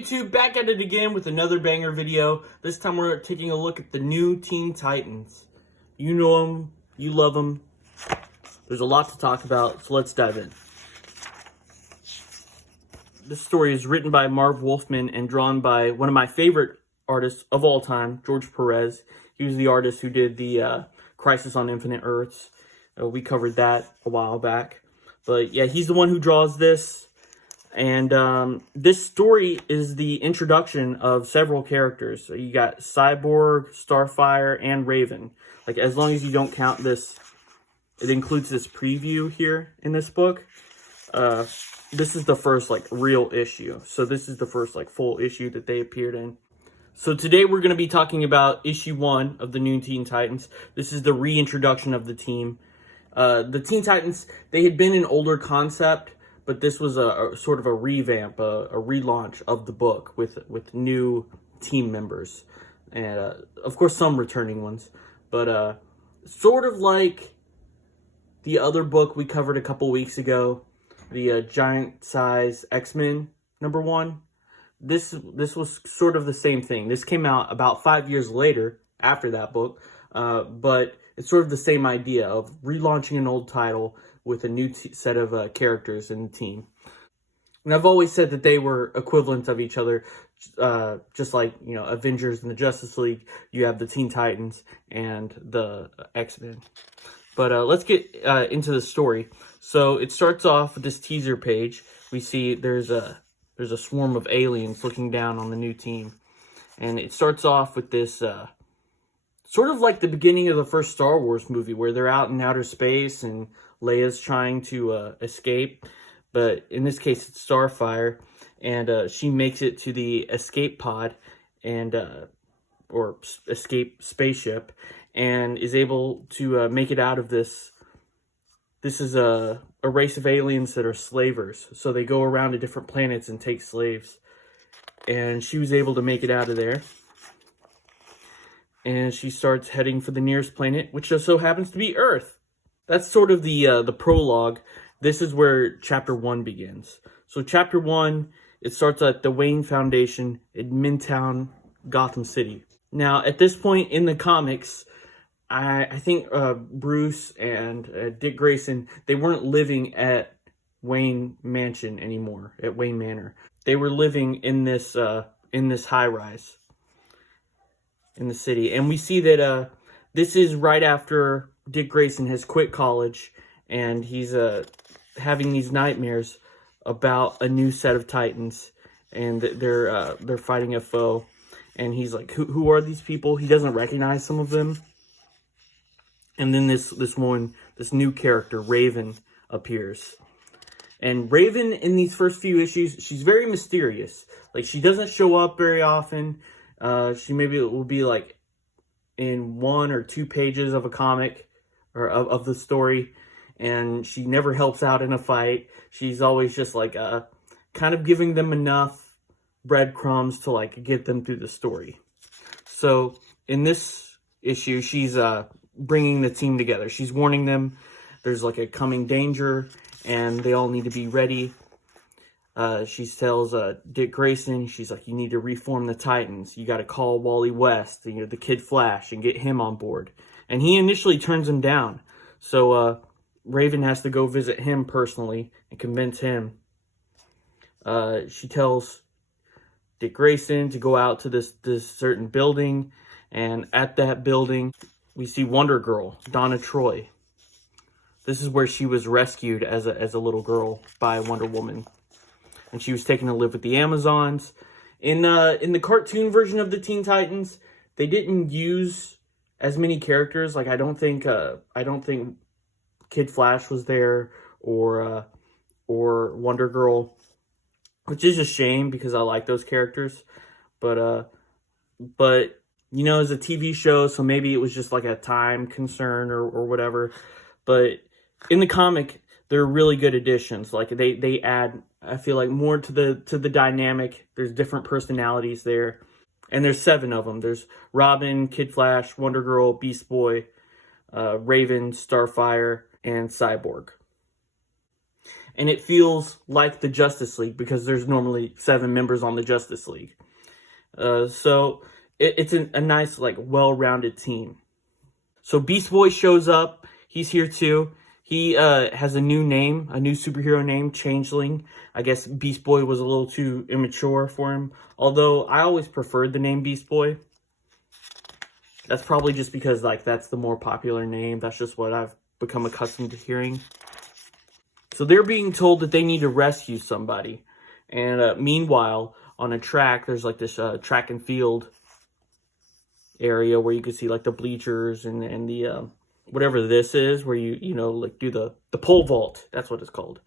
YouTube? Back at it again with another banger video. This time we're taking a look at the new Teen Titans. You know them, you love them. There's a lot to talk about, so let's dive in. This story is written by Marv Wolfman and drawn by one of my favorite artists of all time, George Perez. He was the artist who did the Crisis on Infinite Earths. We covered that a while back. But yeah, he's the one who draws this. And this story is the introduction of several characters. So you got Cyborg, Starfire, and Raven. Like, as long as you don't count this, it includes this preview here in this book. This is the first, like, real issue. So this is the first, like, full issue that they appeared in. So today we're going to be talking about issue 1 of the new Teen Titans. This is the reintroduction of the team. The Teen Titans, they had been an older concept, but this was a sort of a revamp, a relaunch of the book with new team members. And, of course, some returning ones. But sort of like the other book we covered a couple weeks ago, the Giant Size X-Men #1. This was sort of the same thing. This came out about 5 years later after that book, but it's sort of the same idea of relaunching an old title with a new set of characters in the team. And I've always said that they were equivalent of each other, just like, you know, Avengers and the Justice League. You have the Teen Titans and the X-Men. But let's get into the story. So it starts off with this teaser page. We see there's a swarm of aliens looking down on the new team. And it starts off with this sort of like the beginning of the first Star Wars movie, where they're out in outer space and Leia's trying to escape. But in this case, it's Starfire. And she makes it to the escape pod and or escape spaceship, and is able to make it out of this. This is a race of aliens that are slavers. So they go around to different planets and take slaves. And she was able to make it out of there. And she starts heading for the nearest planet, which just so happens to be Earth. That's sort of the prologue. This is where Chapter 1 begins. So Chapter 1, it starts at the Wayne Foundation in Midtown, Gotham City. Now, at this point in the comics, I think Bruce and Dick Grayson, they weren't living at Wayne Mansion anymore, at Wayne Manor. They were living in this high-rise in the city. And we see that this is right after Dick Grayson has quit college, and he's having these nightmares about a new set of Titans, and they're fighting a foe. And he's like, who are these people? He doesn't recognize some of them. And then this new character, Raven, appears. And Raven, in these first few issues, she's very mysterious. Like, she doesn't show up very often. She maybe will be like in 1 or 2 pages of a comic or of the story, and she never helps out in a fight. She's always just like kind of giving them enough breadcrumbs to like get them through the story. So in this issue, she's bringing the team together. She's warning them there's like a coming danger and they all need to be ready. She tells Dick Grayson, she's like, you need to reform the Titans. You got to call Wally West, you know, the Kid Flash, and get him on board. And he initially turns him down. So Raven has to go visit him personally and convince him. She tells Dick Grayson to go out to this certain building. And at that building, we see Wonder Girl, Donna Troy. This is where she was rescued as a little girl by Wonder Woman. And she was taken to live with the Amazons. In the cartoon version of the Teen Titans, they didn't use as many characters. Like, I don't think Kid Flash was there or Wonder Girl, which is a shame because I like those characters. But you know, it's a TV show, so maybe it was just like a time concern or whatever. But in the comic, they're really good additions. Like, they add, I feel like, more to the dynamic. There's different personalities there. And there's 7 of them. There's Robin, Kid Flash, Wonder Girl, Beast Boy, Raven, Starfire, and Cyborg. and it feels like the Justice League because there's normally 7 members on the Justice League. So it's a nice, like, well-rounded team. So Beast Boy shows up. He's here too. He has a new name, a new superhero name, Changeling. I guess Beast Boy was a little too immature for him. Although I always preferred the name Beast Boy. That's probably just because, like, that's the more popular name. That's just what I've become accustomed to hearing. So they're being told that they need to rescue somebody. And meanwhile, on a track, there's like this track and field area where you can see like the bleachers and the whatever this is, where you know, like do the pole vault. That's what it's called.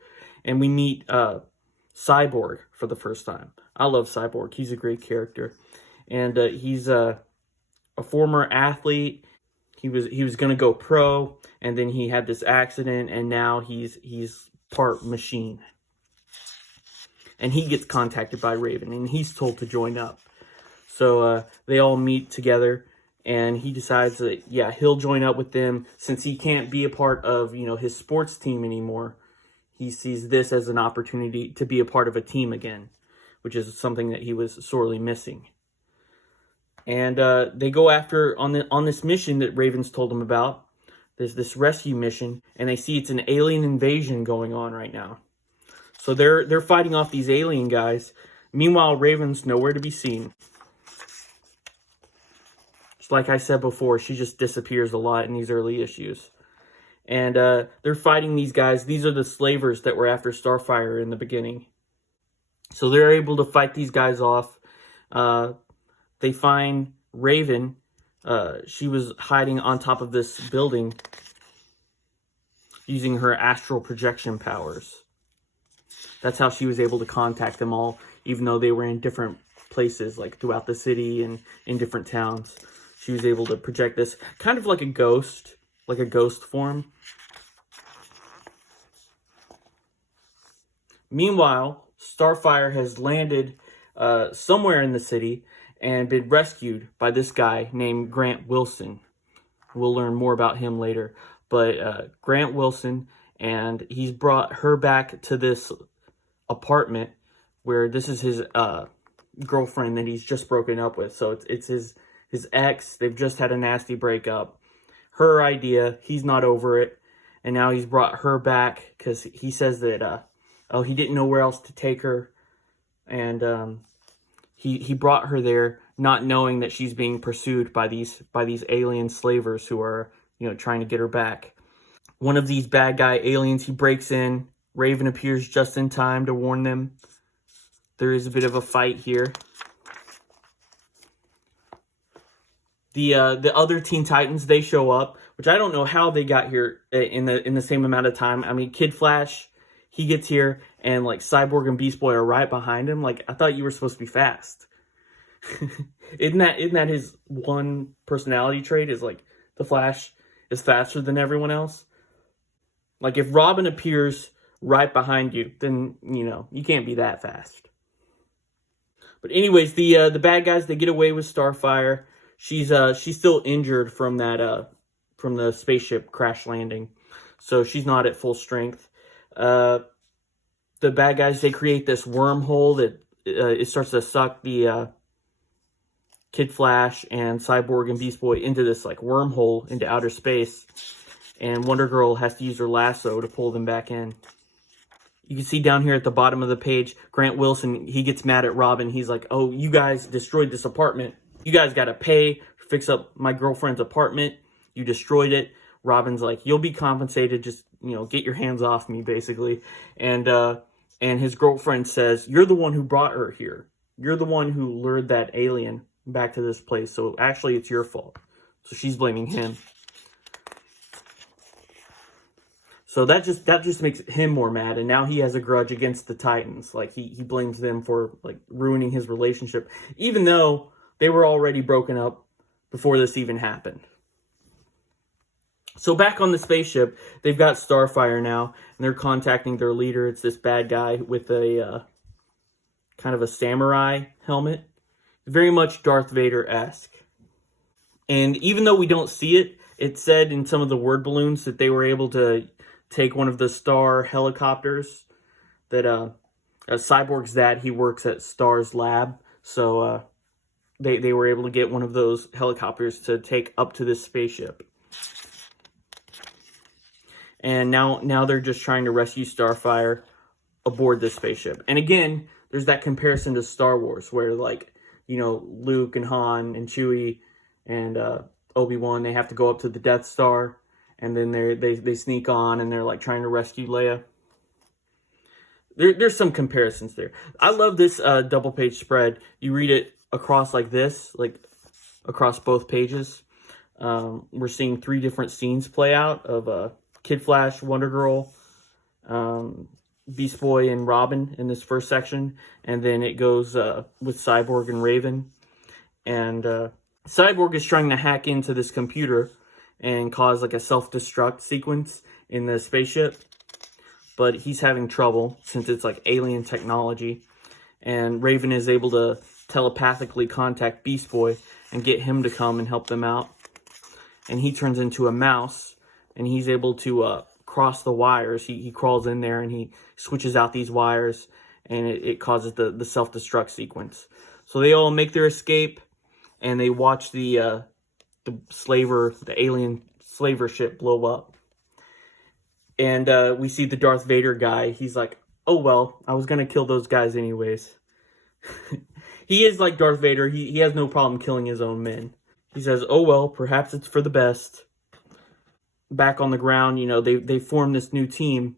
And we meet Cyborg for the first time. I love Cyborg. He's a great character. And he's a former athlete. He was going to go pro, and then he had this accident, and now he's part machine. And he gets contacted by Raven, and he's told to join up. So they all meet together, and he decides that, yeah, he'll join up with them since he can't be a part of, you know, his sports team anymore. He sees this as an opportunity to be a part of a team again, which is something that he was sorely missing. And they go after on this mission that Raven's told them about. There's this rescue mission, and they see it's an alien invasion going on right now. So they're fighting off these alien guys. Meanwhile, Raven's nowhere to be seen. Just like I said before, she just disappears a lot in these early issues. And they're fighting these guys. These are the slavers that were after Starfire in the beginning. So they're able to fight these guys off. They find Raven. She was hiding on top of this building using her astral projection powers. That's how she was able to contact them all, even though they were in different places, like throughout the city and in different towns. She was able to project this, kind of like a ghost form. Meanwhile, Starfire has landed somewhere in the city and been rescued by this guy named Grant Wilson. We'll learn more about him later. But Grant Wilson, and he's brought her back to this apartment where this is his girlfriend that he's just broken up with. So it's his ex. They've just had a nasty breakup. Her idea. He's not over it. And now he's brought her back because he says that he didn't know where else to take her. And he brought her there not knowing that she's being pursued by these alien slavers who are, you know, trying to get her back. One of these bad guy aliens, he breaks in. Raven appears just in time to warn them. There is a bit of a fight here. The other Teen Titans, they show up, which I don't know how they got here in the same amount of time. I mean, Kid Flash, he gets here, and like Cyborg and Beast Boy are right behind him. Like, I thought you were supposed to be fast. Isn't that his one personality trait? Is like the Flash is faster than everyone else. Like if Robin appears right behind you, then you know you can't be that fast. But anyways, the bad guys, they get away with Starfire. She's still injured from that from the spaceship crash landing, so she's not at full strength. The bad guys, they create this wormhole that it starts to suck the Kid Flash and Cyborg and Beast Boy into this like wormhole into outer space, and Wonder Girl has to use her lasso to pull them back in. You can see down here at the bottom of the page, Grant Wilson, he gets mad at Robin. He's like, "Oh, you guys destroyed this apartment. You guys got to pay to fix up my girlfriend's apartment. You destroyed it." Robin's like, "You'll be compensated. Just, you know, get your hands off me," basically. And his girlfriend says, "You're the one who brought her here. You're the one who lured that alien back to this place. So actually it's your fault." So she's blaming him. So that just makes him more mad, and now he has a grudge against the Titans. Like he blames them for like ruining his relationship, even though they were already broken up before this even happened. So back on the spaceship, they've got Starfire now, and they're contacting their leader. It's this bad guy with a kind of a samurai helmet. Very much Darth Vader-esque. And even though we don't see it, it said in some of the word balloons that they were able to take one of the Star helicopters that Cyborg's dad, he works at Star's lab, so they were able to get one of those helicopters to take up to this spaceship. And now they're just trying to rescue Starfire aboard this spaceship. And again, there's that comparison to Star Wars, where, like, you know, Luke and Han and Chewie and Obi-Wan, they have to go up to the Death Star, and then they sneak on, and they're, like, trying to rescue Leia. There's some comparisons there. I love this double-page spread. You read it across like this, like across both pages. We're seeing 3 different scenes play out of Kid Flash, Wonder Girl, Beast Boy, and Robin in this first section. And then it goes with Cyborg and Raven. And Cyborg is trying to hack into this computer and cause like a self-destruct sequence in the spaceship. But he's having trouble since it's like alien technology. And Raven is able to telepathically contact Beast Boy and get him to come and help them out. And he turns into a mouse, and he's able to cross the wires. He crawls in there and he switches out these wires, and it causes the self-destruct sequence. So they all make their escape, and they watch the alien slaver ship blow up. And we see the Darth Vader guy. He's like, oh, well, I was going to kill those guys anyways. He is like Darth Vader. He has no problem killing his own men. He says, oh, well, perhaps it's for the best. Back on the ground, you know, they form this new team.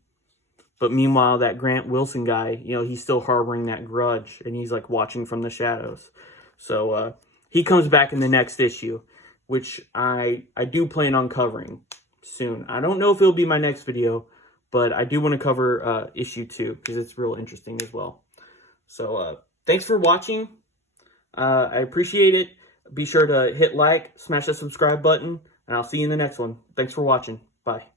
But meanwhile, that Grant Wilson guy, you know, he's still harboring that grudge. And he's like watching from the shadows. So he comes back in the next issue, which I do plan on covering soon. I don't know if it'll be my next video, but I do want to cover issue 2 because it's real interesting as well. So thanks for watching. I appreciate it. Be sure to hit like, smash that subscribe button, and I'll see you in the next one. Thanks for watching. Bye.